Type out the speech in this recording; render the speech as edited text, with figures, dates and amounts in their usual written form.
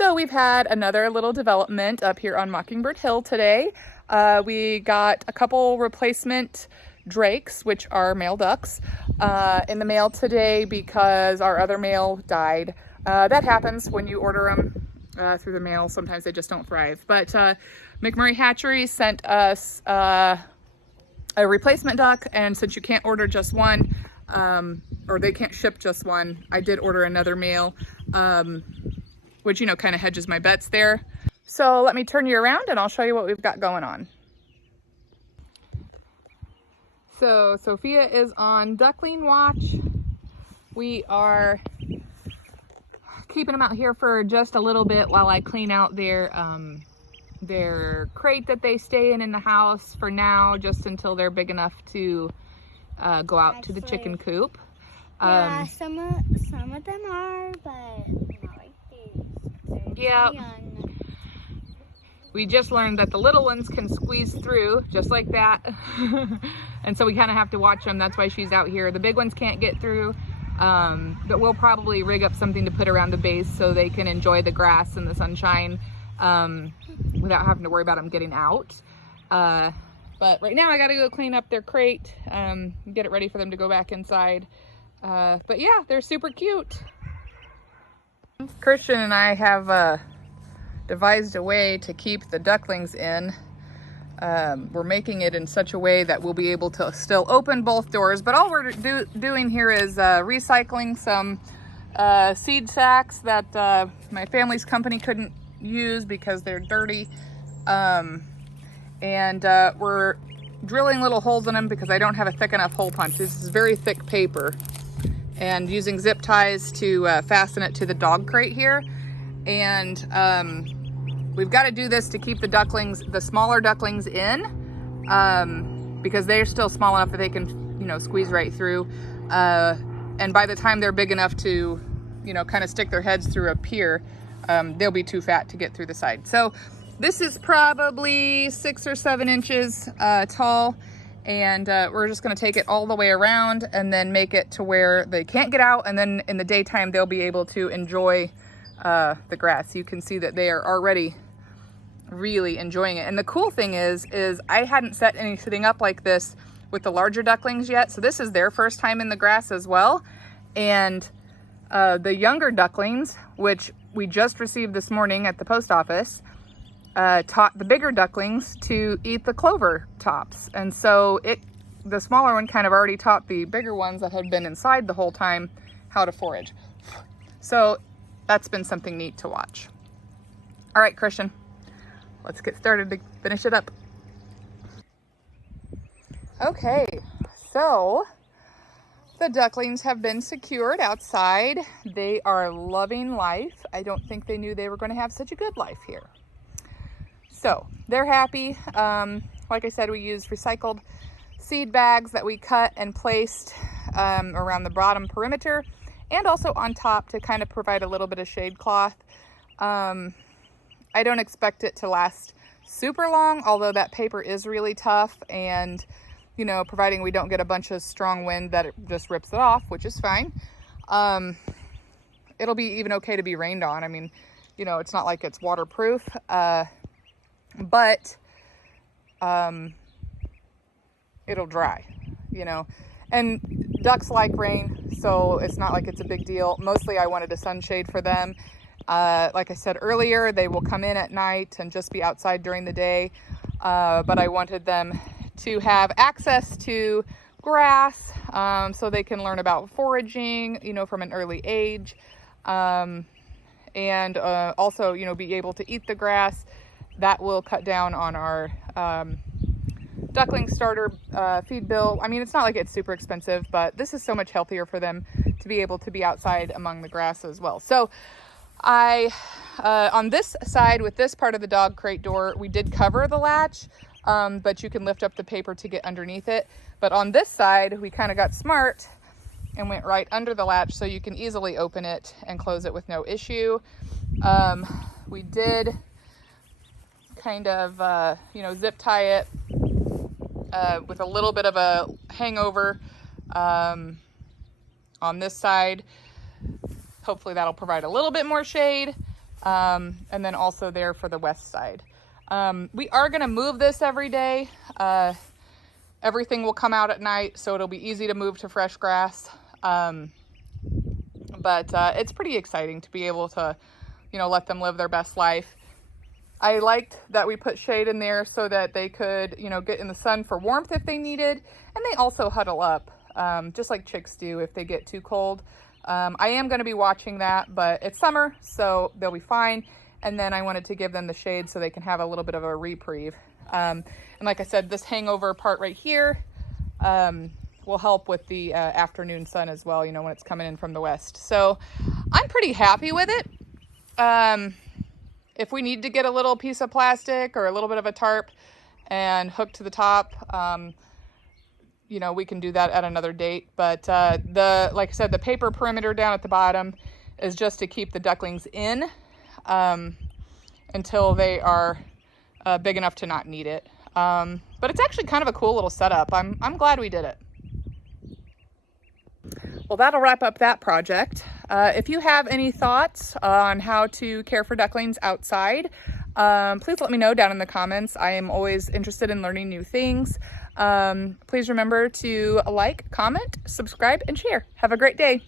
So we've had another little development up here on Mockingbird Hill today. We got a couple replacement drakes, which are male ducks, in the mail today because our other male died. That happens when you order them through the mail. Sometimes they just don't thrive. But McMurray Hatchery sent us a replacement duck, and since you can't order just one, or they can't ship just one, I did order another male, which, you know, kind of hedges my bets there. So let me turn you around and I'll show you what we've got going on. So Sophia is on duckling watch. We are keeping them out here for just a little bit while I clean out their crate that they stay in the house for now, just until they're big enough to go out to the chicken coop. Yeah, some of them are, but not like these. They're young. We just learned that the little ones can squeeze through just like that. And so we kind of have to watch them. That's why she's out here. The big ones can't get through, but we'll probably rig up something to put around the base so they can enjoy the grass and the sunshine without having to worry about them getting out. But right now I gotta go clean up their crate, get it ready for them to go back inside. But yeah, they're super cute. Christian and I have devised a way to keep the ducklings in. We're making it in such a way that we'll be able to still open both doors, but all we're doing here is recycling some seed sacks that my family's company couldn't use because they're dirty. And we're drilling little holes in them because I don't have a thick enough hole punch. This is very thick paper, and using zip ties to fasten it to the dog crate here. And we've got to do this to keep the ducklings, the smaller ducklings, in, because they're still small enough that they can, you know, squeeze right through. And by the time they're big enough to, you know, kind of stick their heads through a pier, they'll be too fat to get through the side. So this is probably 6 or 7 inches tall, and we're just going to take it all the way around and then make it to where they can't get out, and then in the daytime they'll be able to enjoy the grass. You can see that they are already really enjoying it. And the cool thing is I hadn't set anything up like this with the larger ducklings yet, so this is their first time in the grass as well. And the younger ducklings, which we just received this morning at the post office, taught the bigger ducklings to eat the clover tops. And so the smaller one kind of already taught the bigger ones that had been inside the whole time how to forage. So that's been something neat to watch. All right, Christian, let's get started to finish it up. Okay, so the ducklings have been secured outside. They are loving life. I don't think they knew they were going to have such a good life here. So they're happy. Like I said, we used recycled seed bags that we cut and placed around the bottom perimeter, and also on top to kind of provide a little bit of shade cloth. I don't expect it to last super long, although that paper is really tough, and, you know, providing we don't get a bunch of strong wind that it just rips it off, which is fine. It'll be even okay to be rained on. I mean, you know, it's not like it's waterproof, but it'll dry, you know. And ducks like rain, so it's not like it's a big deal. Mostly I wanted a sunshade for them. Like I said earlier, they will come in at night and just be outside during the day. But I wanted them to have access to grass, so they can learn about foraging, you know, from an early age. And also, you know, be able to eat the grass. That will cut down on our duckling starter feed bill. I mean, it's not like it's super expensive, but this is so much healthier for them to be able to be outside among the grass as well. So on this side with this part of the dog crate door, we did cover the latch, but you can lift up the paper to get underneath it. But on this side, we kind of got smart and went right under the latch so you can easily open it and close it with no issue. We did kind of, you know, zip tie it with a little bit of a hangover on this side. Hopefully that'll provide a little bit more shade and then also there for the west side. We are going to move this every day. Everything will come out at night, so it'll be easy to move to fresh grass. But it's pretty exciting to be able to, let them live their best life. I liked that we put shade in there so that they could, get in the sun for warmth if they needed. And they also huddle up, just like chicks do if they get too cold. I am going to be watching that, but it's summer, so they'll be fine. And then I wanted to give them the shade so they can have a little bit of a reprieve. And like I said, this hangover part right here will help with the afternoon sun as well, when it's coming in from the west. So I'm pretty happy with it. If we need to get a little piece of plastic or a little bit of a tarp and hook to the top, we can do that at another date. But like I said, the paper perimeter down at the bottom is just to keep the ducklings in until they are big enough to not need it. But it's actually kind of a cool little setup. I'm glad we did it. Well, that'll wrap up that project. If you have any thoughts on how to care for ducklings outside, please let me know down in the comments. I am always interested in learning new things. Please remember to like, comment, subscribe, and share. Have a great day.